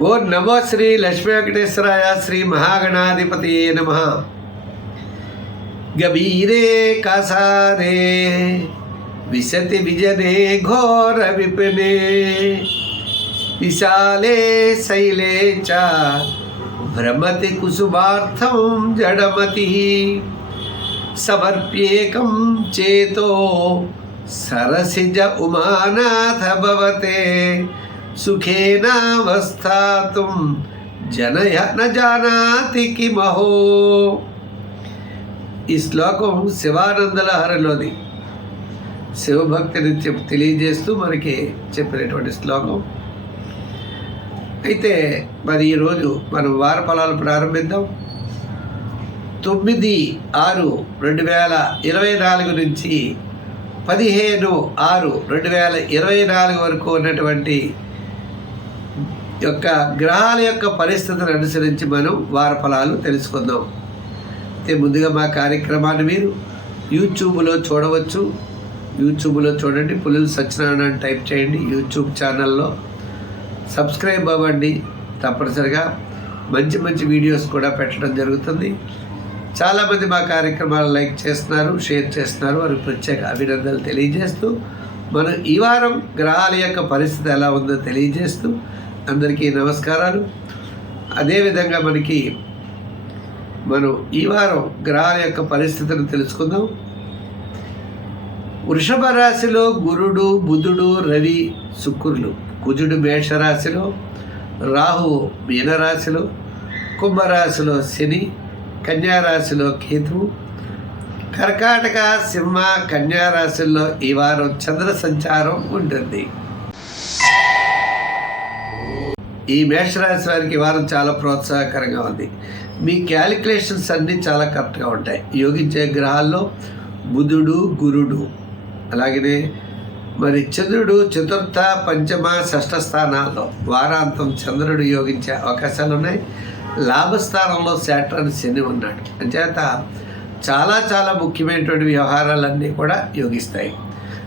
ఓ నమో శ్రీ లక్ష్మీ వెంకటేశ్వరాయ శ్రీ మహాగణాధిపతి నమ గభీరే కసారే విశతి విజనే ఘోర విపినే విశాలే శైలే చ భ్రమతి కుసుమార్థం జడమతి సమర్ప్యేకం చేతో సరసిజ ఉమానాథ భవతే సుఖేనావస్థాతుం జనయ న జానాతి కిమహో ఈ శ్లోకం శివానందలహరిలోది. శివభక్తిని చెప్ తెలియజేస్తూ మనకి చెప్పినటువంటి శ్లోకం. అయితే మరి ఈరోజు మనం వార ఫలాలు ప్రారంభిద్దాం. తొమ్మిది ఆరు రెండు వేల ఇరవై నాలుగు నుంచి పదిహేను ఆరు రెండు వేల ఇరవై నాలుగు వరకు ఉన్నటువంటి యొక్క గ్రహాల యొక్క పరిస్థితిని అనుసరించి మనం వార ఫలాలు తెలుసుకుందాం. అయితే ముందుగా మా కార్యక్రమాన్ని మీరు యూట్యూబ్లో చూడవచ్చు. యూట్యూబ్లో చూడండి. పులులు సత్యనారాయణ టైప్ చేయండి. యూట్యూబ్ ఛానల్లో సబ్స్క్రైబ్ అవ్వండి. తప్పనిసరిగా మంచి మంచి వీడియోస్ కూడా పెట్టడం జరుగుతుంది. చాలామంది మా కార్యక్రమాలు లైక్ చేస్తున్నారు షేర్ చేస్తున్నారు. వారికి ప్రత్యేక అభినందనలు తెలియజేస్తూ మనం ఈ వారం గ్రహాల యొక్క పరిస్థితి ఎలా ఉందో తెలియజేస్తూ అందరికీ నమస్కారాలు. అదేవిధంగా మనకి మనం ఈ వారం గ్రహాల యొక్క పరిస్థితిని తెలుసుకుందాం. వృషభ రాశిలో గురుడు బుధుడు రవి శుక్రులు. కుజుడు మేషరాశిలో రాహువు మీనరాశిలో కుంభరాశిలో శని కన్యారాశిలో కేతువు కర్కాటక సింహ కన్యారాశుల్లో ఈ వారం చంద్ర సంచారం ఉంటుంది. ఈ మేషరాశి వారికి వారం చాలా ప్రోత్సాహకరంగా ఉంది. మీ క్యాలిక్యులేషన్స్ అన్నీ చాలా కరెక్ట్గా ఉంటాయి. యోగించే గ్రహాల్లో బుధుడు గురుడు అలాగనే మరి చంద్రుడు చతుర్థ పంచమ షష్ఠ స్థానాల్లో వారాంతం చంద్రుడు యోగించే అవకాశాలు ఉన్నాయి. లాభస్థానంలో శాట్రన్ శని ఉన్నాడు. అంచేత చాలా చాలా ముఖ్యమైనటువంటి వ్యవహారాలన్నీ కూడా యోగిస్తాయి.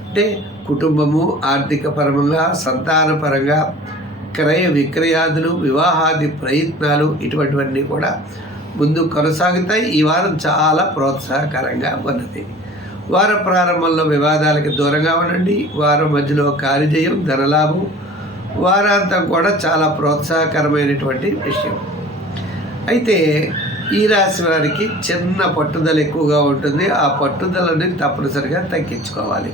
అంటే కుటుంబము ఆర్థిక పరంగా సంతానపరంగా క్రయ విక్రయాదులు వివాహాది ప్రయత్నాలు ఇటువంటివన్నీ కూడా ముందు కొనసాగుతాయి. ఈ వారం చాలా ప్రోత్సాహకరంగా ఉన్నది. వార ప్రారంభంలో వివాదాలకి దూరంగా ఉండండి. వారం మధ్యలో కార్యజయం ధనలాభం వారాంతం కూడా చాలా ప్రోత్సాహకరమైనటువంటి విషయం. అయితే ఈ రాశి వారికి చిన్న పట్టుదల ఎక్కువగా ఉంటుంది. ఆ పట్టుదలని తప్పనిసరిగా తగ్గించుకోవాలి.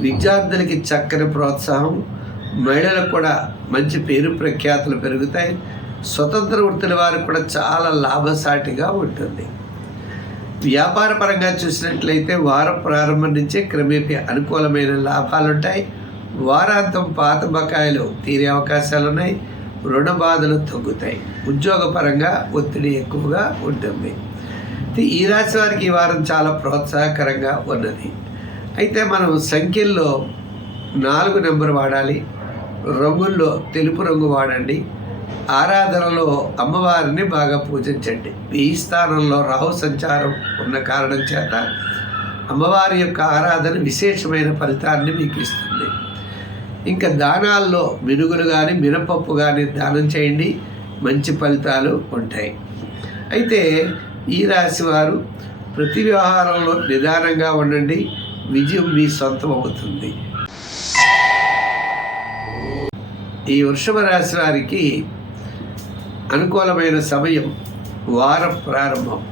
విద్యార్థులకి చక్కని ప్రోత్సాహం మహిళలకు కూడా మంచి పేరు ప్రఖ్యాతులు పెరుగుతాయి. స్వతంత్ర వృత్తుల వారికి కూడా చాలా లాభసాటిగా ఉంటుంది. వ్యాపార పరంగా చూసినట్లయితే వారం ప్రారంభం నుంచే క్రమేపీ అనుకూలమైన లాభాలు ఉంటాయి వారాంతం పాత బకాయిలు తీరే అవకాశాలు ఉన్నాయి రుణ బాధలు తగ్గుతాయి. ఉద్యోగపరంగా ఒత్తిడి ఎక్కువగా ఉంటుంది. ఈ రాశి వారికి ఈ వారం చాలా ప్రోత్సాహకరంగా ఉన్నది. అయితే మనం సంఖ్యల్లో నాలుగు నెంబర్ వాడాలి. రంగుల్లో తెలుపు రంగు వాడండి. ఆరాధనలో అమ్మవారిని బాగా పూజించండి. ఈ స్థానంలో రాహు సంచారం ఉన్న కారణం చేత అమ్మవారి యొక్క ఆరాధన విశేషమైన ఫలితాన్ని మీకు ఇస్తుంది. ఇంకా దానాల్లో మినుగులు కానీ మినపప్పు కానీ దానం చేయండి. మంచి ఫలితాలు ఉంటాయి. అయితే ఈ రాశి వారు ప్రతి వ్యవహారంలో నిదానంగా ఉండండి. విజయం మీ సొంతం అవుతుంది. ఈ వృషభ రాశి వారికి అనుకూలమైన సమయం వారం ప్రారంభం.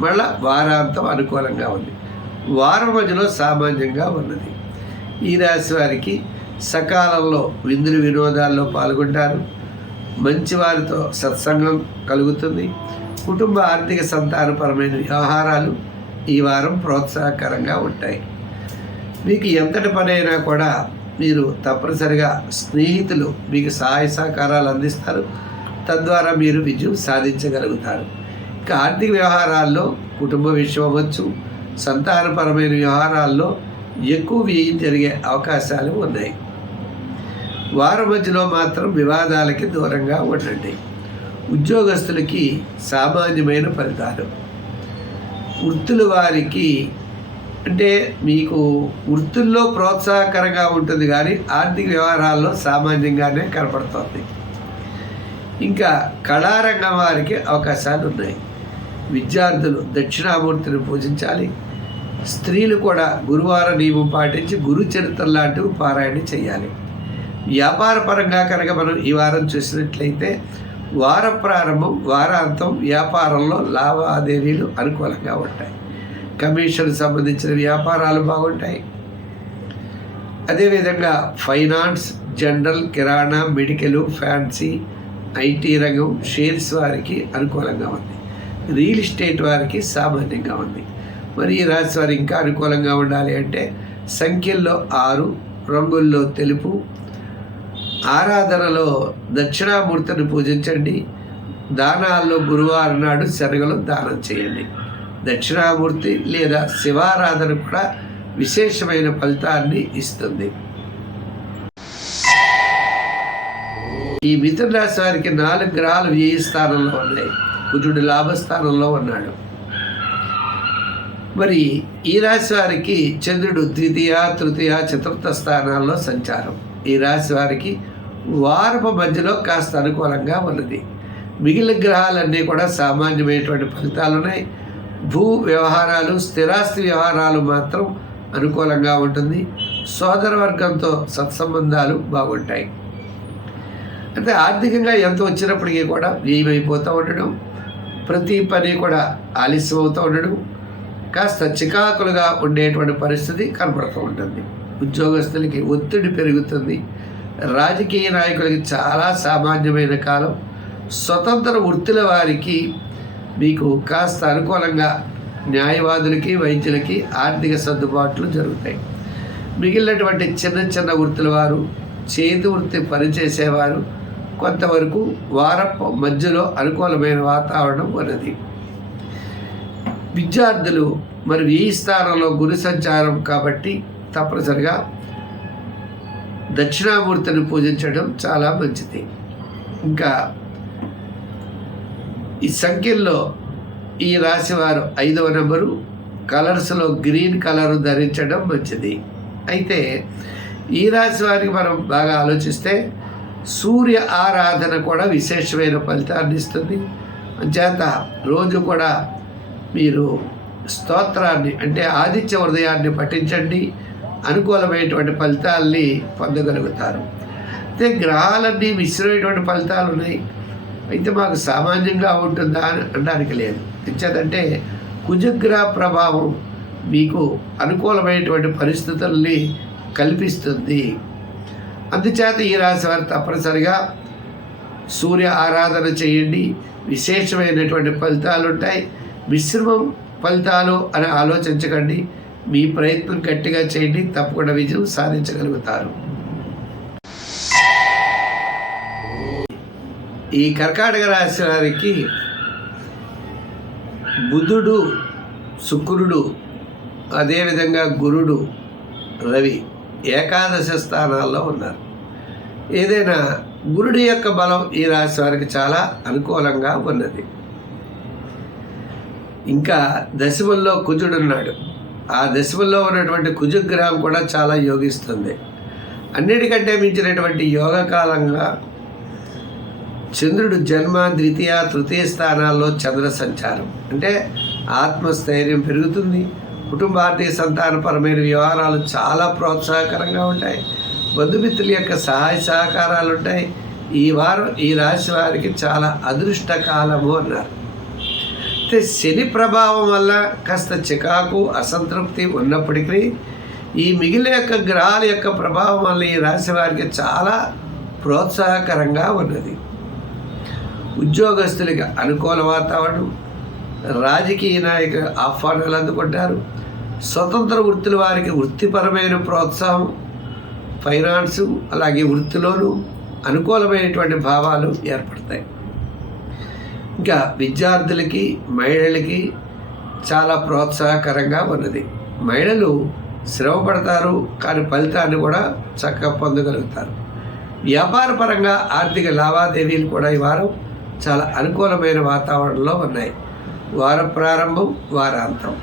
మళ్ళా వారాంతం అనుకూలంగా ఉంది. వారం మధ్యలో సామాన్యంగా ఉన్నది. ఈ రాశి వారికి సకాలంలో విందులు వినోదాల్లో పాల్గొంటారు. మంచి వారితో సత్సంగం కలుగుతుంది. కుటుంబ ఆర్థిక సంతానపరమైన వ్యవహారాలు ఈ వారం ప్రోత్సాహకరంగా ఉంటాయి. మీకు ఎంతటి పనైనా కూడా మీరు తప్పనిసరిగా స్నేహితులు మీకు సహాయ సహకారాలు అందిస్తారు. తద్వారా మీరు విజయం సాధించగలుగుతారు. ఇక ఆర్థిక వ్యవహారాల్లో కుటుంబ విషయం అవ్వచ్చు. సంతానపరమైన వ్యవహారాల్లో ఎక్కువ వ్యయం జరిగే అవకాశాలు ఉన్నాయి. వారం మధ్యలో మాత్రం వివాదాలకి దూరంగా ఉండండి. ఉద్యోగస్తులకి సామాన్యమైన ఫలితాలు వృత్తుల వారికి అంటే మీకు వృత్తుల్లో ప్రోత్సాహకరంగా ఉంటుంది కానీ ఆర్థిక వ్యవహారాల్లో సామాన్యంగానే కనపడుతుంది. ఇంకా కళారంగం వారికి అవకాశాలు ఉన్నాయి. విద్యార్థులు దక్షిణామూర్తిని పూజించాలి. స్త్రీలు కూడా గురువార నియమం పాటించి గురు చరిత్ర లాంటివి పారాయణ చేయాలి. వ్యాపార పరంగా కనుక మనం ఈ వారం చూసినట్లయితే వార ప్రారంభం వారాంతం వ్యాపారంలో లావాదేవీలు అనుకూలంగా ఉంటాయి. కమిషన్ సంబంధించిన వ్యాపారాలు బాగుంటాయి. అదేవిధంగా finance general kirana medical fancy IT రంగం షేర్స్ వారికి అనుకూలంగా ఉంది. రియల్ ఎస్టేట్ వారికి సామాన్యంగా ఉంది. మరి ఈ రాశి వారు ఇంకా అనుకూలంగా ఉండాలి అంటే సంఖ్యల్లో ఆరు రంగుల్లో తెలుపు. ఆరాధనలో దక్షిణామూర్తిని పూజించండి. దానాల్లో గురువారం నాడు శనగలు దానం చేయండి. దక్షిణామూర్తి లేదా శివారాధన కూడా విశేషమైన ఫలితాన్ని ఇస్తుంది. ఈ మిథున రాశి వారికి నాలుగు గ్రహాలు వ్యయ స్థానంలో ఉన్నాయి. కుజుడు లాభస్థానంలో ఉన్నాడు. మరి ఈ రాశి వారికి చంద్రుడు ద్వితీయ తృతీయ చతుర్థ స్థానాల్లో సంచారం. ఈ రాశి వారికి వారపు మధ్యలో కాస్త అనుకూలంగా ఉన్నది. మిగిలిన గ్రహాలన్నీ కూడా సామాన్యమైనటువంటి ఫలితాలు ఉన్నాయి భూ వ్యవహారాలు స్థిరాస్తి వ్యవహారాలు మాత్రం అనుకూలంగా ఉంటుంది. సోదర వర్గంతో సత్సంబంధాలు బాగుంటాయి. అంటే ఆర్థికంగా ఎంత వచ్చినప్పటికీ కూడా వ్యయమైపోతూ ఉండడం ప్రతి పని కూడా ఆలస్యం అవుతూ ఉండడం కాస్త చికాకులుగా ఉండేటువంటి పరిస్థితి కనపడుతూ ఉంటుంది. ఉద్యోగస్తులకి ఒత్తిడి పెరుగుతుంది. రాజకీయ నాయకులకి చాలా సామాన్యమైన కాలం. స్వతంత్ర వృత్తుల వారికి మీకు కాస్త అనుకూలంగా న్యాయవాదులకి వైద్యులకి ఆర్థిక సర్దుబాట్లు జరుగుతాయి. మిగిలినటువంటి చిన్న చిన్న వృత్తుల వారు చేతి వృత్తి పనిచేసేవారు కొంతవరకు వారపు మధ్యలో అనుకూలమైన వాతావరణం ఉన్నది. విద్యార్థులు మరి ఈ స్థానంలో గురి సంచారం కాబట్టి తప్పనిసరిగా దక్షిణామూర్తిని పూజించడం చాలా మంచిది. ఇంకా ఈ సంఖ్యల్లో ఈ రాశివారు ఐదవ నెంబరు కలర్స్లో గ్రీన్ కలర్ ధరించడం మంచిది. అయితే ఈ రాశి వారికి మనం బాగా ఆలోచిస్తే సూర్య ఆరాధన కూడా విశేషమైన ఫలితాన్ని ఇస్తుంది. చేత రోజు కూడా మీరు స్తోత్రాన్ని అంటే ఆదిత్య హృదయాన్ని పఠించండి. అనుకూలమైనటువంటి ఫలితాల్ని పొందగలుగుతారు. అయితే గ్రహాలన్నీ మిశ్రమైనటువంటి ఫలితాలు ఉన్నాయి అయితే మాకు సామాన్యంగా ఉంటుందా అని అనడానికి లేదు. ఇచ్చేదంటే కుజగ్రహ ప్రభావం మీకు అనుకూలమైనటువంటి పరిస్థితుల్ని కల్పిస్తుంది. అందుచేత ఈ రాశి వారు తప్పనిసరిగా సూర్య ఆరాధన చేయండి. విశేషమైనటువంటి ఫలితాలు ఉంటాయి. మిశ్రమం ఫలితాలు అని ఆలోచించకండి. మీ ప్రయత్నం గట్టిగా చేయండి. తప్పకుండా విజయం సాధించగలుగుతారు. ఈ కర్కాటక రాశి వారికి బుధుడు శుక్రుడు అదేవిధంగా గురుడు రవి ఏకాదశ స్థానాల్లో ఉన్నారు. ఏదైనా గురుడి యొక్క బలం ఈ రాశి వారికి చాలా అనుకూలంగా ఉన్నది. ఇంకా దశముల్లో కుజుడున్నాడు ఆ దశమంలో ఉన్నటువంటి కుజుగ్రహం కూడా చాలా యోగిస్తుంది. అన్నిటికంటే మించినటువంటి యోగకాలంగా చంద్రుడు జన్మ ద్వితీయ తృతీయ స్థానాల్లో చంద్ర సంచారం. అంటే ఆత్మస్థైర్యం పెరుగుతుంది. కుటుంబార్థిక సంతానపరమైన వ్యవహారాలు చాలా ప్రోత్సాహకరంగా ఉంటాయి. బంధుమిత్రుల యొక్క సహాయ సహకారాలు ఉంటాయి. ఈ వారం ఈ రాశి వారికి చాలా అదృష్ట కాలము అన్నారు. అయితే శని ప్రభావం వల్ల కాస్త చికాకు అసంతృప్తి ఉన్నప్పటికీ ఈ మిగిలిన యొక్క గ్రహాల యొక్క ప్రభావం వల్ల ఈ రాశి వారికి చాలా ప్రోత్సాహకరంగా ఉన్నది. ఉద్యోగస్తులకి అనుకూల వాతావరణం రాజకీయ నాయక ఆహ్వానాలు అందుకుంటారు. స్వతంత్ర వృత్తుల వారికి వృత్తిపరమైన ప్రోత్సాహం ఫైనాన్స్ అలాగే వృత్తిలోనూ అనుకూలమైనటువంటి భావాలు ఏర్పడతాయి. ఇంకా విద్యార్థులకి మహిళలకి చాలా ప్రోత్సాహకరంగా ఉన్నది. మహిళలు శ్రమ పడతారు కానీ ఫలితాన్ని కూడా చక్కగా పొందగలుగుతారు. వ్యాపారపరంగా ఆర్థిక లావాదేవీలు కూడా ఈ వారం చాలా అనుకూలమైన వాతావరణంలో ఉన్నాయి. వార ప్రారంభం వారాంతం.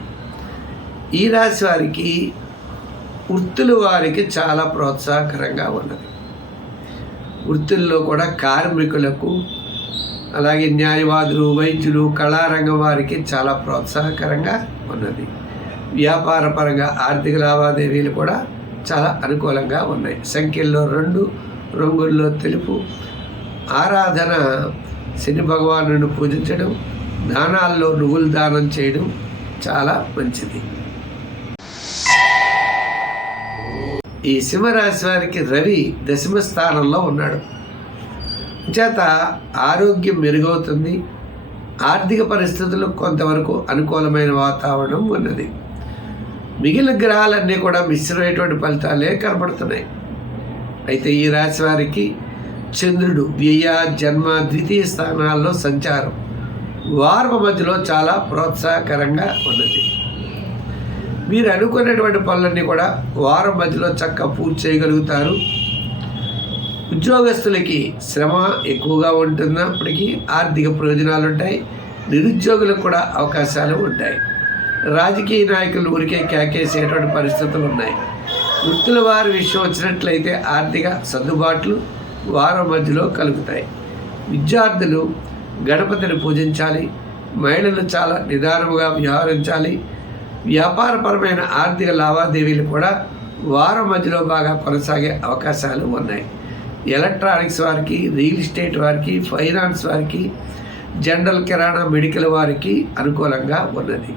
ఈ రాశి వారికి వృత్తులు వారికి చాలా ప్రోత్సాహకరంగా ఉన్నది. వృత్తుల్లో కూడా కార్మికులకు అలాగే న్యాయవాదులు వైద్యులు కళారంగం వారికి చాలా ప్రోత్సాహకరంగా ఉన్నది. వ్యాపారపరంగా ఆర్థిక లావాదేవీలు కూడా చాలా అనుకూలంగా ఉన్నాయి. సంఖ్యల్లో రెండు రంగుల్లో తెలుపు. ఆరాధన శని భగవానుడిని పూజించడం దానాల్లో నువ్వులు దానం చేయడం చాలా మంచిది. ఈ సింహరాశి వారికి రవి దశమ స్థానంలో ఉన్నాడు. చేత ఆరోగ్యం మెరుగవుతుంది. ఆర్థిక పరిస్థితులు కొంతవరకు అనుకూలమైన వాతావరణం ఉన్నది. మిగిలిన గ్రహాలన్నీ కూడా మిశ్రమైనటువంటి ఫలితాలే కనబడుతున్నాయి అయితే ఈ రాశి వారికి చంద్రుడు వ్యయ జన్మ ద్వితీయ స్థానాల్లో సంచారం. వార్మ మధ్యలో చాలా ప్రోత్సాహకరంగా ఉన్నది. మీరు అనుకున్నటువంటి పనులన్నీ కూడా వారం మధ్యలో చక్కగా పూర్తి చేయగలుగుతారు. ఉద్యోగస్తులకి శ్రమ ఎక్కువగా ఉంటున్నప్పటికీ ఆర్థిక ప్రయోజనాలు ఉంటాయి. నిరుద్యోగులకు కూడా అవకాశాలు ఉంటాయి. రాజకీయ నాయకులు ఊరికే కేకేసేటువంటి పరిస్థితులు ఉన్నాయి. వృత్తుల వారి విషయం వచ్చినట్లయితే ఆర్థిక సర్దుబాట్లు వారం మధ్యలో కలుగుతాయి. విద్యార్థులు గణపతిని పూజించాలి. మహిళలు చాలా నిదానముగా వ్యవహరించాలి వ్యాపారపరమైన ఆర్థిక లావాదేవీలు కూడా వారం మధ్యలో బాగా కొనసాగే అవకాశాలు ఉన్నాయి. ఎలక్ట్రానిక్స్ వారికి రియల్ ఎస్టేట్ వారికి ఫైనాన్స్ వారికి జనరల్ కిరాణా మెడికల్ వారికి అనుకూలంగా ఉన్నది.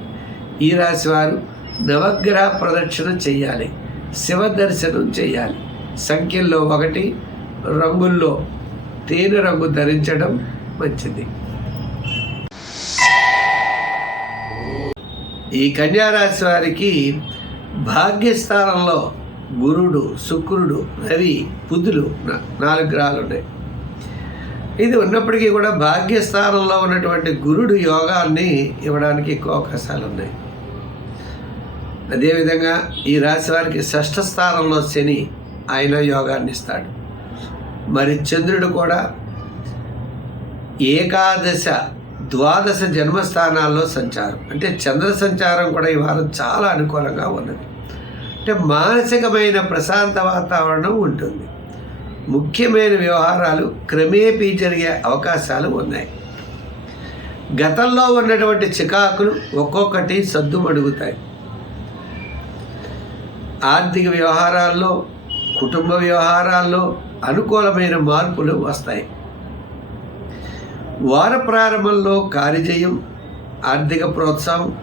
ఈ రాశి వారు నవగ్రహ ప్రదక్షిణ చేయాలి. శివ దర్శనం చేయాలి. సంఖ్యల్లో ఒకటి రంగుల్లో తేనె రంగు ధరించడం మంచిది. ఈ కన్యారాశి వారికి భాగ్యస్థానంలో గురుడు శుక్రుడు రవి బుధులు నాలుగు గ్రహాలు ఉన్నాయి. ఇది ఉన్నప్పటికీ కూడా భాగ్యస్థానంలో ఉన్నటువంటి గురుడు యోగాన్ని ఇవ్వడానికి ఎక్కువ అవకాశాలు ఉన్నాయి. అదేవిధంగా ఈ రాశి వారికి షష్ఠ స్థానంలో శని ఆయన యోగాన్ని ఇస్తాడు. మరి చంద్రుడు కూడా ఏకాదశ ద్వాదశ జన్మస్థానాల్లో సంచారం. అంటే చంద్ర సంచారం కూడా ఈ వారం చాలా అనుకూలంగా ఉన్నది. అంటే మానసికమైన ప్రశాంత వాతావరణం ఉంటుంది. ముఖ్యమైన వ్యవహారాలు క్రమేపీ జరిగే అవకాశాలు ఉన్నాయి. గతంలో ఉన్నటువంటి చికాకులు ఒక్కొక్కటి సద్దుమడుగుతాయి. ఆర్థిక వ్యవహారాల్లో కుటుంబ వ్యవహారాల్లో అనుకూలమైన మార్పులు వస్తాయి. వార ప్రారంభంలో కార్యజయం ఆర్థిక ప్రోత్సాహం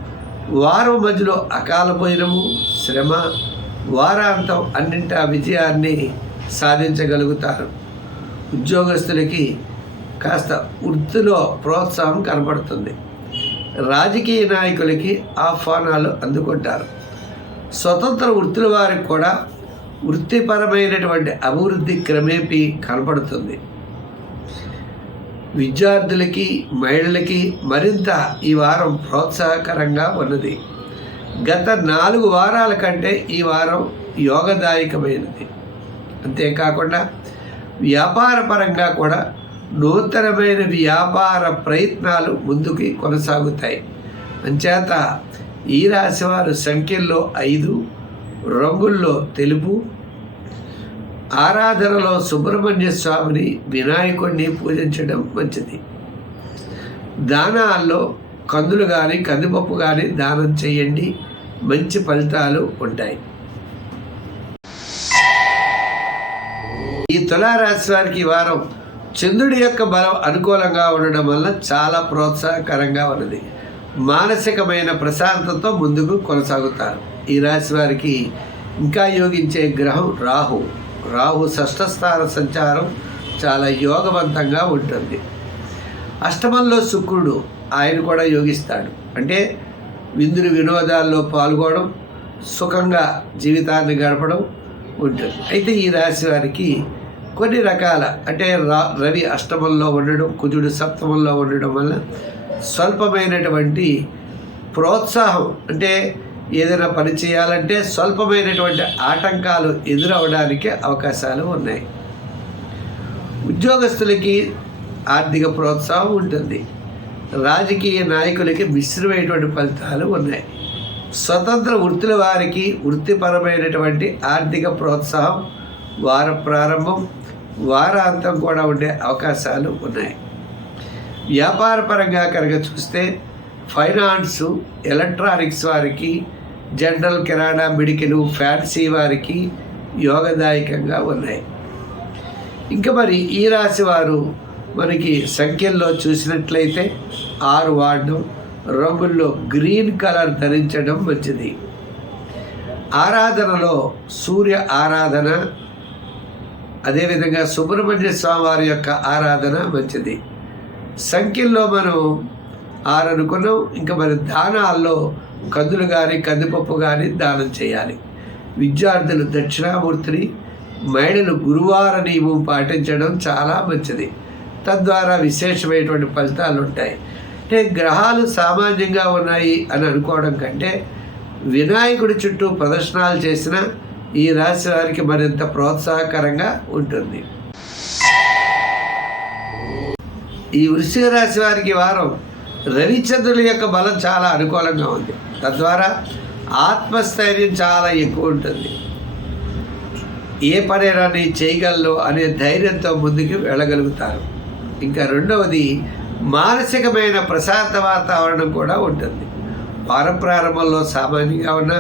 వారం మధ్యలో అకాల భోజనము శ్రమ వారాంతం అన్నింటా విజయాన్ని సాధించగలుగుతారు. ఉద్యోగస్తులకి కాస్త వృత్తిలో ప్రోత్సాహం కనపడుతుంది రాజకీయ నాయకులకి ఆహ్వానాలు అందుకుంటారు. స్వతంత్ర వృత్తుల వారికి కూడా వృత్తిపరమైనటువంటి అభివృద్ధి క్రమేపీ కనపడుతుంది. విద్యార్థులకి మహిళలకి మరింత ఈ వారం ప్రోత్సాహకరంగా ఉన్నది. గత నాలుగు వారాల కంటే ఈ వారం యోగదాయకమైనది. అంతేకాకుండా వ్యాపారపరంగా కూడా నూతనమైన వ్యాపార ప్రయత్నాలు ముందుకి కొనసాగుతాయి. అంచేత ఈ రాశివారు సంఖ్యల్లో ఐదు రంగుల్లో తెలుపు ఆరాధనలో సుబ్రహ్మణ్య స్వామిని వినాయకుడిని పూజించడం మంచిది. దానాల్లో కందులు కానీ కందిపప్పు కానీ దానం చేయండి. మంచి ఫలితాలు ఉంటాయి. ఈ తులారాశి వారికి వారం చంద్రుడి యొక్క బలం అనుకూలంగా ఉండడం వల్ల చాలా ప్రోత్సాహకరంగా ఉన్నది. మానసికమైన ప్రశాంతతో ముందుకు కొనసాగుతారు. ఈ రాశి వారికి ఇంకా యోగించే గ్రహం రాహు. రాహు షష్ఠస్థాన సంచారం చాలా యోగవంతంగా ఉంటుంది. అష్టమంలో శుక్రుడు ఆయన కూడా యోగిస్తాడు. అంటే విందులు వినోదాల్లో పాల్గొనడం సుఖంగా జీవితాన్ని గడపడం ఉంటుంది. అయితే ఈ రాశి వారికి కొన్ని రకాల అంటే రా రవి అష్టమంలో ఉండడం కుజుడు సప్తమంలో ఉండడం వల్ల స్వల్పమైనటువంటి ప్రోత్సాహం అంటే ఏదైనా పని చేయాలంటే స్వల్పమైనటువంటి ఆటంకాలు ఎదురవడానికి అవకాశాలు ఉన్నాయి. ఉద్యోగస్తులకి ఆర్థిక ప్రోత్సాహం ఉంటుంది. రాజకీయ నాయకులకి మిశ్రమైనటువంటి ఫలితాలు ఉన్నాయి. స్వతంత్ర వృత్తుల వారికి వృత్తిపరమైనటువంటి ఆర్థిక ప్రోత్సాహం వార ప్రారంభం వారాంతం కూడా ఉండే అవకాశాలు ఉన్నాయి. వ్యాపారపరంగా కనుక చూస్తే ఫైనాన్స్ ఎలక్ట్రానిక్స్ వారికి జనరల్ కిరాణా మిడికిలు ఫ్యాన్సీ వారికి యోగదాయకంగా ఉన్నాయి. ఇంకా మరి ఈ రాశి వారు మనకి సంఖ్యల్లో చూసినట్లయితే ఆరు వాడడం రంగుల్లో గ్రీన్ కలర్ ధరించడం మంచిది. ఆరాధనలో సూర్య ఆరాధన అదేవిధంగా సుబ్రహ్మణ్య స్వామి వారి యొక్క ఆరాధన మంచిది. సంఖ్యల్లో మనం ఆరు అనుకున్నాం ఇంకా మరి దానాల్లో కందులు కానీ కందిపప్పు కానీ దానం చేయాలి. విద్యార్థులు దక్షిణామూర్తిని మహిళలు గురువార నియమం పాటించడం చాలా మంచిది. తద్వారా విశేషమైనటువంటి ఫలితాలు ఉంటాయి. అంటే గ్రహాలు సామాన్యంగా ఉన్నాయి అని అనుకోవడం కంటే వినాయకుడి చుట్టూ ప్రదర్శనలు చేసిన ఈ రాశి వారికి మరింత ప్రోత్సాహకరంగా ఉంటుంది. ఈ వృశ్చిక రాశి వారికి వారం రవిచంద్రుల యొక్క బలం చాలా అనుకూలంగా ఉంది. తద్వారా ఆత్మస్థైర్యం చాలా ఎక్కువ ఉంటుంది. ఏ పనైనా నేను చేయగలను అనే ధైర్యంతో ముందుకు వెళ్ళగలుగుతారు. ఇంకా రెండవది మానసికమైన ప్రశాంత వాతావరణం కూడా ఉంటుంది. వారం ప్రారంభంలో సామాన్యంగా ఉన్న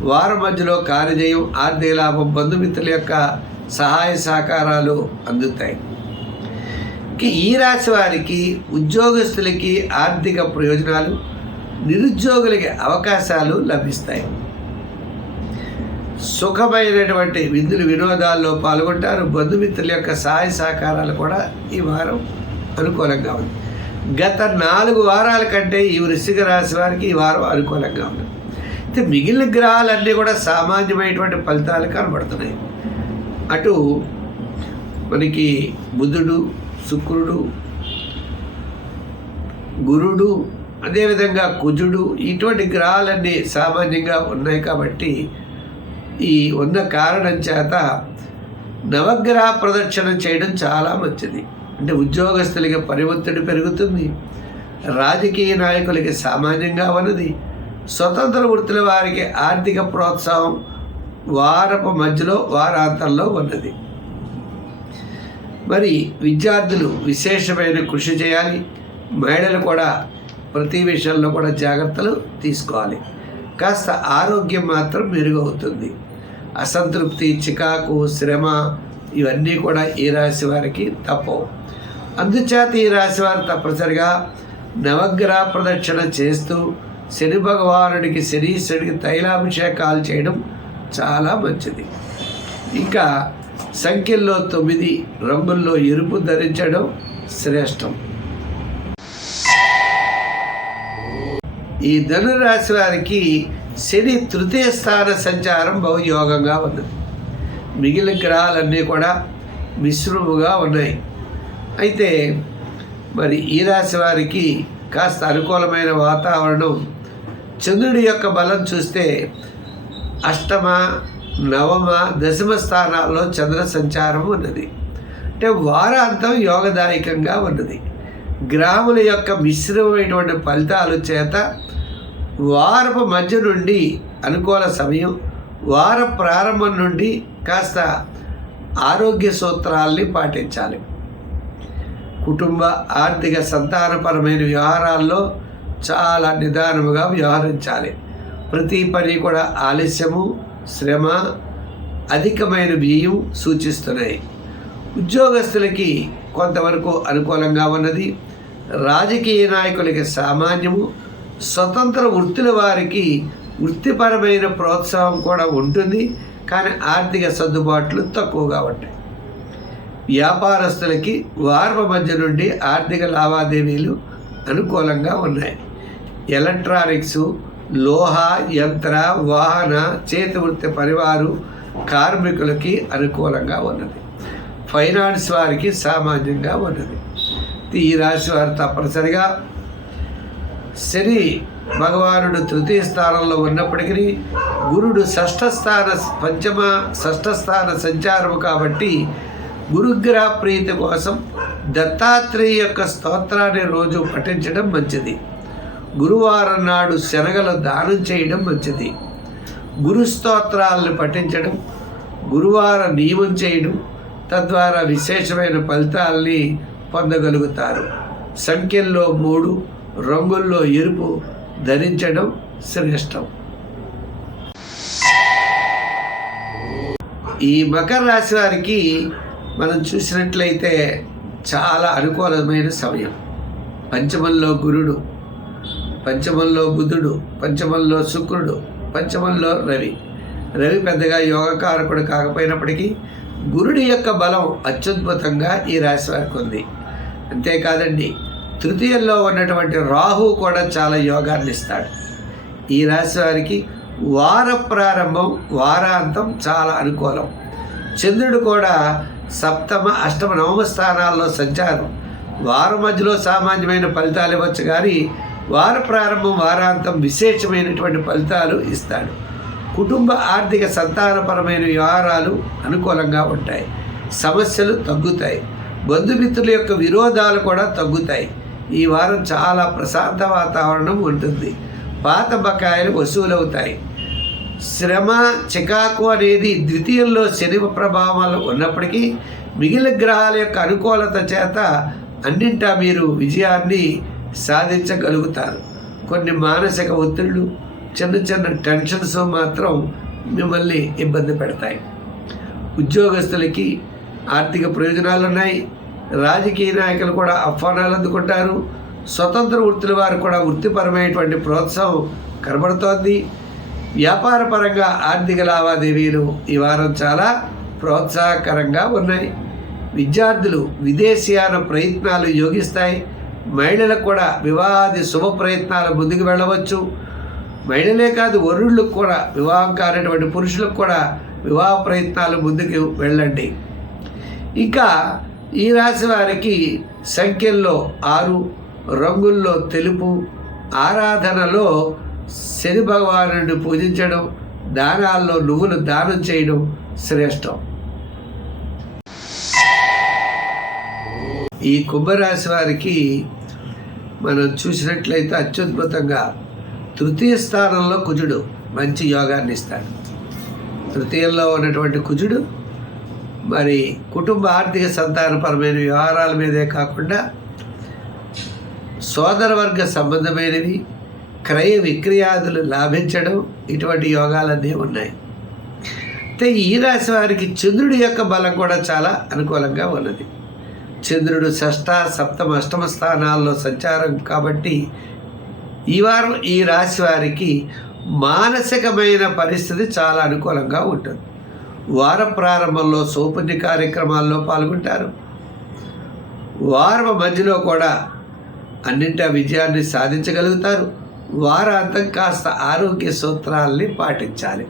వారం మధ్యలో కార్యజయం ఆర్థిక లాభం బంధుమిత్రుల యొక్క సహాయ సహకారాలు అందుతాయి. ఈ రాశి వారికి ఉద్యోగస్తులకి ఆర్థిక ప్రయోజనాలు నిరుద్యోగులకి అవకాశాలు లభిస్తాయి. సుఖమైనటువంటి విందులు వినోదాల్లో పాల్గొంటారు. బంధుమిత్రుల యొక్క సహాయ సహకారాలు కూడా ఈ వారం అనుకూలంగా ఉంది. గత నాలుగు వారాల కంటే ఈ వృశ్చిక రాశి వారికి ఈ వారం అనుకూలంగా ఉంది. అయితే మిగిలిన గ్రహాలన్నీ కూడా సామాన్యమైనటువంటి ఫలితాలు కనబడుతున్నాయి. అటు మనకి బుధుడు శుక్రుడు గురుడు అదేవిధంగా కుజుడు ఇటువంటి గ్రహాలన్నీ సామాన్యంగా ఉన్నాయి కాబట్టి ఈ ఉన్న కారణం చేత నవగ్రహ ప్రదక్షిణం చేయడం చాలా మంచిది. అంటే ఉద్యోగస్తులకి పరివర్తన పెరుగుతుంది. రాజకీయ నాయకులకి సామాన్యంగా ఉన్నది. స్వతంత్ర వృత్తుల వారికి ఆర్థిక ప్రోత్సాహం వారపు మధ్యలో వారాంతంలో ఉన్నది. మరి విద్యార్థులు విశేషమైన కృషి చేయాలి. మహిళలు కూడా ప్రతి విషయంలో కూడా జాగ్రత్తలు తీసుకోవాలి. కాస్త ఆరోగ్యం మాత్రం మెరుగవుతుంది. అసంతృప్తి చికాకు శ్రమ ఇవన్నీ కూడా ఈ రాశి వారికి తప్పవు. అందుచేత ఈ రాశి వారు తప్పనిసరిగా నవగ్రహ ప్రదక్షిణ చేస్తూ శని భగవానుడికి శనీశ్వరుడికి తైలాభిషేకాలు చేయడం చాలా మంచిది. ఇంకా సంఖ్యల్లో తొమ్మిది రంగుల్లో ఎరుపు ధరించడం శ్రేష్టం. ఈ ధనురాశి వారికి శని తృతీయ స్థాన సంచారం బహుయోగంగా ఉన్నది. మిగిలిన గ్రహాలన్నీ కూడా మిశ్రముగా ఉన్నాయి. అయితే మరి ఈ రాశి వారికి కాస్త అనుకూలమైన వాతావరణం చంద్రుడి యొక్క బలం చూస్తే అష్టమ నవమ దశమ స్థానాల్లో చంద్ర సంచారం ఉన్నది. అంటే వారాంతం యోగదాయకంగా ఉన్నది. గ్రాముల యొక్క మిశ్రమమైనటువంటి ఫలితాలు చేత వారపు మధ్య నుండి అనుకూల సమయం వార ప్రారంభం నుండి కాస్త ఆరోగ్య సూత్రాల్ని పాటించాలి. కుటుంబ ఆర్థిక సంతానపరమైన వ్యవహారాల్లో చాలా నిదానముగా వ్యవహరించాలి. ప్రతి పని కూడా ఆలస్యము శ్రమ అధికమైన వ్యయం సూచిస్తున్నాయి. ఉద్యోగస్తులకి కొంతవరకు అనుకూలంగా ఉన్నది. రాజకీయ నాయకులకి సామాన్యము. స్వతంత్ర వృత్తుల వారికి వృత్తిపరమైన ప్రోత్సాహం కూడా ఉంటుంది. కానీ ఆర్థిక సర్దుబాట్లు తక్కువగా ఉంటాయి. వ్యాపారస్తులకి వార్మ మధ్య నుండి ఆర్థిక లావాదేవీలు అనుకూలంగా ఉన్నాయి. ఎలక్ట్రానిక్స్ లోహ యంత్ర వాహన చేతి వృత్తి పరివారు కార్మికులకి అనుకూలంగా ఉన్నది. ఫైనాన్స్ వారికి సామాన్యంగా ఉన్నది. ఈ రాశి వారు తప్పనిసరిగా శని భగవానుడు తృతీయ స్థానంలో ఉన్నప్పటికీ గురుడు షష్ఠ స్థాన పంచమ షష్ఠ స్థాన సంచారము కాబట్టి గురుగ్రహ ప్రీతి కోసం దత్తాత్రేయ యొక్క స్తోత్రాన్ని రోజు పఠించడం మంచిది. గురువారం నాడు శనగలు దానం చేయడం మంచిది. గురు స్తోత్రాలను పఠించడం గురువార నియమం చేయడం తద్వారా విశేషమైన ఫలితాల్ని పొందగలుగుతారు. సంఖ్యల్లో మూడు రంగుల్లో ఎరుపు ధరించడం శ్రేష్టం. ఈ మకర రాశి వారికి మనం చూసినట్లయితే చాలా అనుకూలమైన సమయం. పంచమంలో గురుడు పంచమంలో బుధుడు పంచమంలో శుక్రుడు పంచమంలో రవి. రవి పెద్దగా యోగకారకుడు కాకపోయినప్పటికీ గురుడి యొక్క బలం అత్యద్భుతంగా ఈ రాశి వారికి ఉంది. అంతేకాదండి తృతీయంలో ఉన్నటువంటి రాహు కూడా చాలా యోగాన్ని ఇస్తాడు. ఈ రాశి వారికి వార ప్రారంభం వారాంతం చాలా అనుకూలం. చంద్రుడు కూడా సప్తమ అష్టమ నవమ స్థానాల్లో సంచారం. వారం మధ్యలో సామాన్యమైన ఫలితాలు ఇవ్వచ్చు కానీ వార ప్రారంభం వారాంతం విశేషమైనటువంటి ఫలితాలు ఇస్తాడు. కుటుంబ ఆర్థిక సంతానపరమైన వ్యవహారాలు అనుకూలంగా ఉంటాయి. సమస్యలు తగ్గుతాయి. బంధుమిత్రుల యొక్క విరోధాలు కూడా తగ్గుతాయి. ఈ వారం చాలా ప్రశాంత వాతావరణం ఉంటుంది. పాత బకాయిలు వసూలవుతాయి. శ్రమ చికాకు అనేది ద్వితీయంలో శని ప్రభావాలు ఉన్నప్పటికీ మిగిలిన గ్రహాల యొక్క అనుకూలత చేత అన్నింటా మీరు విజయాన్ని సాధించగలుగుతారు. కొన్ని మానసిక ఒత్తిళ్ళు చిన్న చిన్న టెన్షన్స్ మాత్రం మిమ్మల్ని ఇబ్బంది పెడతాయి. ఉద్యోగస్తులకి ఆర్థిక ప్రయోజనాలు ఉన్నాయి రాజకీయ నాయకులు కూడా ఆహ్వానాలు అందుకుంటారు. స్వతంత్ర వృత్తుల వారు కూడా వృత్తిపరమైనటువంటి ప్రోత్సాహం కనబడుతోంది. వ్యాపారపరంగా ఆర్థిక లావాదేవీలు ఈ వారం చాలా ప్రోత్సాహకరంగా ఉన్నాయి. విద్యార్థులు విదేశీయాన ప్రయత్నాలు యోగిస్తాయి. మహిళలకు కూడా వివాహాది శుభ ప్రయత్నాలు ముందుకు వెళ్ళవచ్చు. మహిళలే కాదు వరుళ్ళకు కూడా వివాహం కానటువంటి పురుషులకు కూడా వివాహ ప్రయత్నాలు ముందుకు వెళ్ళండి. ఇంకా ఈ రాశి వారికి సంఖ్యల్లో ఆరు రంగుల్లో తెలుపు ఆరాధనలో శని భగవానుడిని పూజించడం దానాల్లో నువ్వులు దానం చేయడం శ్రేష్టం. ఈ కుంభరాశి వారికి మనం చూసినట్లయితే అత్యద్భుతంగా తృతీయ స్థానంలో కుజుడు మంచి యోగాన్ని ఇస్తాడు. తృతీయంలో ఉన్నటువంటి కుజుడు మరి కుటుంబ ఆర్థిక సంతానపరమైన వ్యవహారాల మీదే కాకుండా సోదరవర్గ సంబంధమైనవి క్రయ విక్రయాదులు లాభించడం ఇటువంటి యోగాలన్నీ ఉన్నాయి. అయితే ఈ రాశి వారికి చంద్రుడి యొక్క బలం కూడా చాలా అనుకూలంగా ఉన్నది. చంద్రుడు షష్ట సప్తమ అష్టమ స్థానాల్లో సంచారం కాబట్టి ఈ వారం ఈ రాశి వారికి మానసికమైన పరిస్థితి చాలా అనుకూలంగా ఉంటుంది. వార ప్రారంభంలో సోపుణ్య కార్యక్రమాల్లో పాల్గొంటారు. వారం మధ్యలో కూడా అన్నింటా విజయాన్ని సాధించగలుగుతారు. వారాంతం కాస్త ఆరోగ్య సూత్రాల్ని పాటించాలి.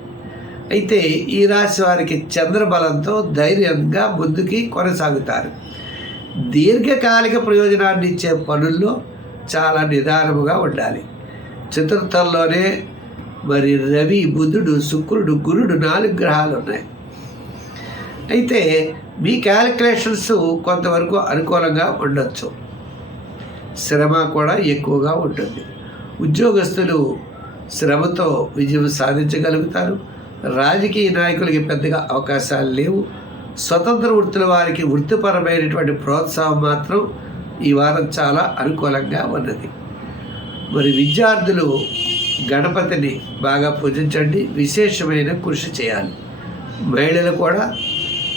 అయితే ఈ రాశి వారికి చంద్రబలంతో ధైర్యంగా ముందుకి కొనసాగుతారు. దీర్ఘకాలిక ప్రయోజనాన్ని ఇచ్చే పనుల్లో చాలా నిదానముగా ఉండాలి. చతుర్థంలోనే మరి రవి బుధుడు శుక్రుడు గురుడు నాలుగు గ్రహాలు ఉన్నాయి. అయితే మీ క్యాలిక్యులేషన్స్ కొంతవరకు అనుకూలంగా ఉండొచ్చు. శ్రమ కూడా ఎక్కువగా ఉంటుంది. ఉద్యోగస్తులు శ్రమతో విజయం సాధించగలుగుతారు. రాజకీయ నాయకులకి పెద్దగా అవకాశాలు లేవు. స్వతంత్ర వృత్తుల వారికి వృత్తిపరమైనటువంటి ప్రోత్సాహం మాత్రం ఈ వారం చాలా అనుకూలంగా ఉన్నది. మరి విద్యార్థులు గణపతిని బాగా పూజించండి. విశేషమైన కృషి చేయాలి. మహిళలు కూడా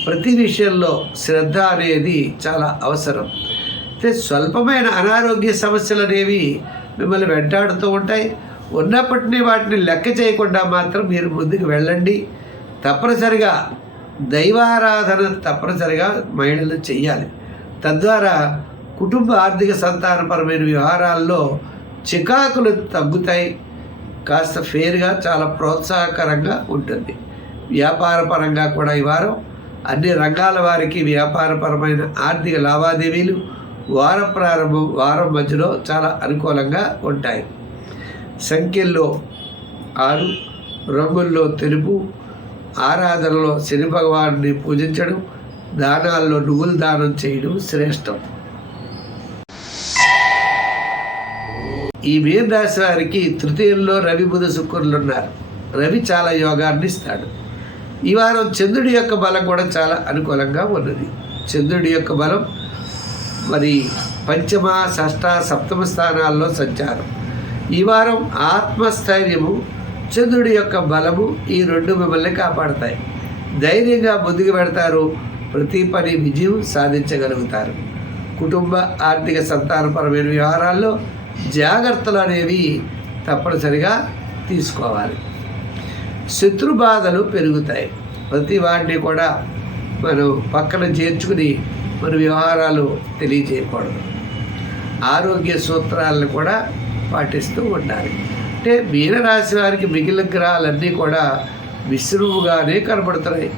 ప్రతి విషయంలో శ్రద్ధ అనేది చాలా అవసరం. అయితే స్వల్పమైన అనారోగ్య సమస్యలు అనేవి మిమ్మల్ని వెంటాడుతూ ఉంటాయి. ఉన్నప్పటినీ వాటిని లెక్క చేయకుండా మాత్రం మీరు ముందుకు వెళ్ళండి. తప్పనిసరిగా దైవారాధన తప్పనిసరిగా మహిళలు చెయ్యాలి. తద్వారా కుటుంబ ఆర్థిక సంతానపరమైన వ్యవహారాల్లో చికాకులు తగ్గుతాయి. కాస్త ఫేర్గా చాలా ప్రోత్సాహకరంగా ఉంటుంది. వ్యాపారపరంగా కూడా ఈ వారం అన్ని రంగాల వారికి వ్యాపారపరమైన ఆర్థిక లావాదేవీలు వార ప్రారంభం వారం మధ్యలో చాలా అనుకూలంగా ఉంటాయి. సంఖ్యల్లో ఆరు రంగుల్లో తెలుపు ఆరాధనలో శని భగవాన్ని పూజించడం దానాల్లో నువ్వులు దానం చేయడం శ్రేష్టం. ఈ మీన రాశి వారికి తృతీయంలో రవి బుధ శుక్రులు ఉన్నారు. రవి చాలా యోగాన్ని ఇస్తాడు. ఈ వారం చంద్రుడి యొక్క బలం కూడా చాలా అనుకూలంగా ఉన్నది. చంద్రుడి యొక్క బలం మరి పంచమ షష్ట సప్తమ స్థానాల్లో సంచారం. ఈ వారం ఆత్మస్థైర్యము చంద్రుడి యొక్క బలము ఈ రెండు మిమ్మల్ని కాపాడతాయి. ధైర్యంగా ముందుకు పెడతారు ప్రతి పని విజయం సాధించగలుగుతారు. కుటుంబ ఆర్థిక సంతానపరమైన వ్యవహారాల్లో జాగ్రత్తలు అనేవి తప్పనిసరిగా తీసుకోవాలి. శత్రు బాధలు పెరుగుతాయి. ప్రతి వాటిని కూడా మనం పక్కన చేర్చుకుని మన వ్యవహారాలు తెలియజేయకూడదు. ఆరోగ్య సూత్రాలను కూడా పాటిస్తూ ఉండాలి. అంటే మీనరాశి వారికి మిగిలిన గ్రహాలన్నీ కూడా విశ్రువుగానే కనబడుతున్నాయి.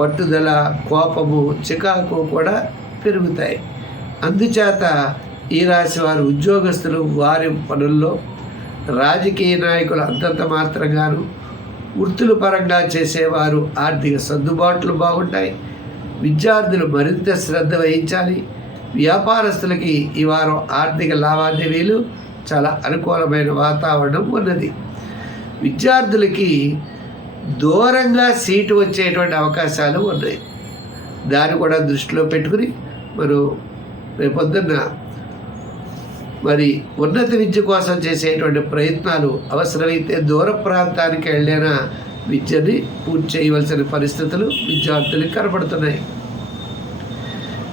పట్టుదల కోపము చికాకు కూడా పెరుగుతాయి. అందుచేత ఈ రాశి వారి ఉద్యోగస్తులు వారి పనుల్లో రాజకీయ నాయకులు అంతంత మాత్రంగాను వృత్తుల పరంగా చేసేవారు ఆర్థిక సర్దుబాట్లు బాగుంటాయి. విద్యార్థులు మరింత శ్రద్ధ వహించాలి. వ్యాపారస్తులకి ఈ వారం ఆర్థిక లావాదేవీలు చాలా అనుకూలమైన వాతావరణం ఉన్నది. విద్యార్థులకి దూరంగా సీటు వచ్చేటువంటి అవకాశాలు ఉన్నాయి. దాన్ని కూడా దృష్టిలో పెట్టుకుని మనం రేపొద్దున్న మరి ఉన్నత విద్య కోసం చేసేటువంటి ప్రయత్నాలు అవసరమైతే దూర ప్రాంతానికి వెళ్ళిన విద్యని పూర్తి చేయవలసిన పరిస్థితులు విద్యార్థులకు కనపడుతున్నాయి.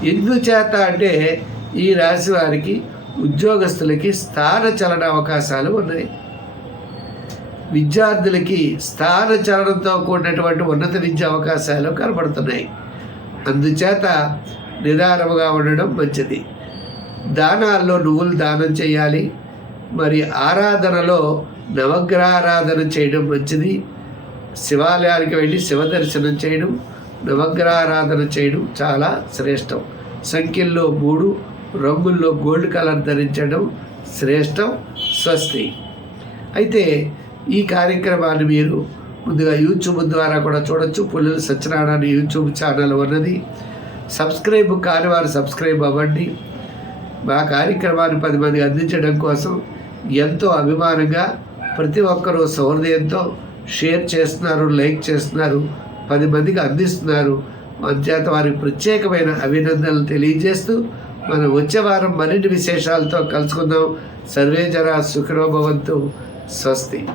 ఎందుచేత అంటే ఈ రాశి వారికి ఉద్యోగస్తులకి స్థాన చలన అవకాశాలు ఉన్నాయి. విద్యార్థులకి స్థాన చలనంతో కూడినటువంటి ఉన్నత విద్య అవకాశాలు కనబడుతున్నాయి. అందుచేత నిదానముగా ఉండడం మంచిది. దానాల్లో నువ్వులు దానం చేయాలి. మరి ఆరాధనలో నవగ్రహారాధన చేయడం మంచిది. శివాలయానికి వెళ్ళి శివ దర్శనం చేయడం నవగ్రహారాధన చేయడం చాలా శ్రేష్టం. సంఖ్యల్లో మూడు రంగుల్లో గోల్డ్ కలర్ ధరించడం శ్రేష్టం స్వస్తి. అయితే ఈ కార్యక్రమాన్ని మీరు ముందుగా యూట్యూబ్ ద్వారా కూడా చూడొచ్చు. పుల్లల సత్యనారాయణ యూట్యూబ్ ఛానల్ ఉన్నది. సబ్స్క్రైబ్ కాని వారు సబ్స్క్రైబ్ అవ్వండి. మా కార్యక్రమాన్ని పది మందికి అందించడం కోసం ఎంతో అభిమానంగా ప్రతి ఒక్కరూ సౌహృదయంతో షేర్ చేస్తున్నారు లైక్ చేస్తున్నారు పది మందికి అందిస్తున్నారు. అంచేత వారికి ప్రత్యేకమైన అభినందనలు తెలియజేస్తూ మనం వచ్చే వారం మరిన్ని విశేషాలతో కలుసుకుందాం. సర్వే జన సుఖినోభవంతు స్వస్తి.